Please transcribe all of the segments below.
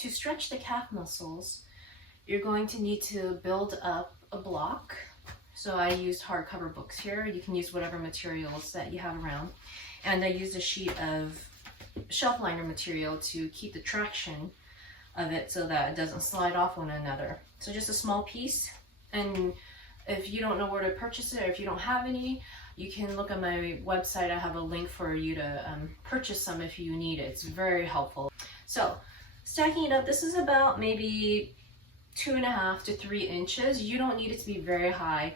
To stretch the calf muscles, you're going to need to build up a block. So I used hardcover books here. You can use whatever materials that you have around. And I used a sheet of shelf liner material to keep the traction of it so that it doesn't slide off one another. So just a small piece. And if you don't know where to purchase it, or if you don't have any, you can look on my website. I have a link for you to purchase some if you need it. It's very helpful. So stacking it up, this is about maybe 2.5 to 3 inches. You don't need it to be very high.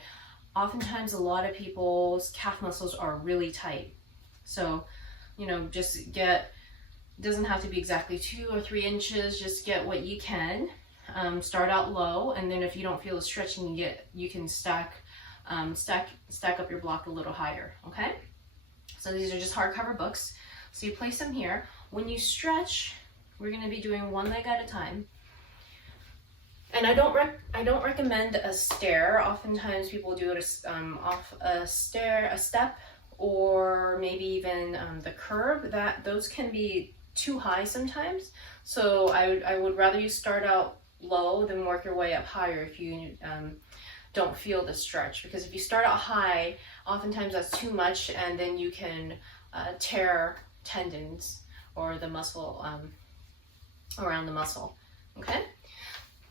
Oftentimes a lot of people's calf muscles are really tight. So, you know, just get, doesn't have to be exactly 2 or 3 inches, just get what you can. Start out low, and then if you don't feel the stretching you can stack up your block a little higher, okay? So these are just hardcover books. So you place them here. When you stretch, we're gonna be doing one leg at a time. And I don't recommend a stair. Oftentimes people do it off a step, or maybe even the curb. Those can be too high sometimes. So I would rather you start out low than work your way up higher if you don't feel the stretch. Because if you start out high, oftentimes that's too much, and then you can tear tendons or the muscle around the muscle, okay?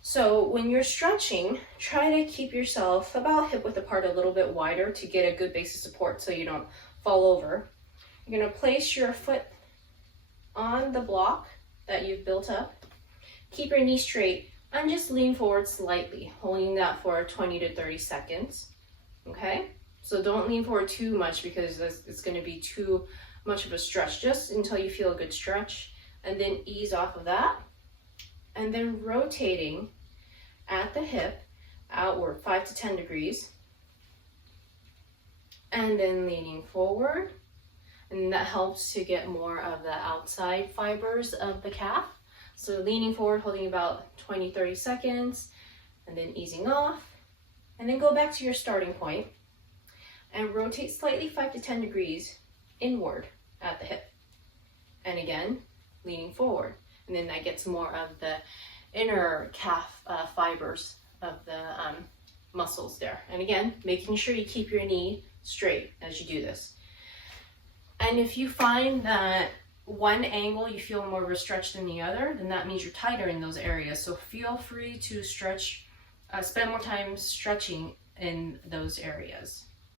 So when you're stretching, try to keep yourself about hip width apart, a little bit wider, to get a good base of support so you don't fall over. You're gonna place your foot on the block that you've built up. Keep your knee straight and just lean forward slightly, holding that for 20 to 30 seconds, okay? So don't lean forward too much because it's gonna be too much of a stretch, just until you feel a good stretch, and then ease off of that. And then rotating at the hip outward 5 to 10 degrees, and then leaning forward, and that helps to get more of the outside fibers of the calf. So leaning forward, holding about 20-30 seconds, and then easing off, and then go back to your starting point and rotate slightly 5 to 10 degrees inward at the hip, and again leaning forward. And then that gets more of the inner calf fibers of the muscles there. And again, making sure you keep your knee straight as you do this. And if you find that one angle you feel more of a stretch than the other, then that means you're tighter in those areas. So feel free to stretch, spend more time stretching in those areas.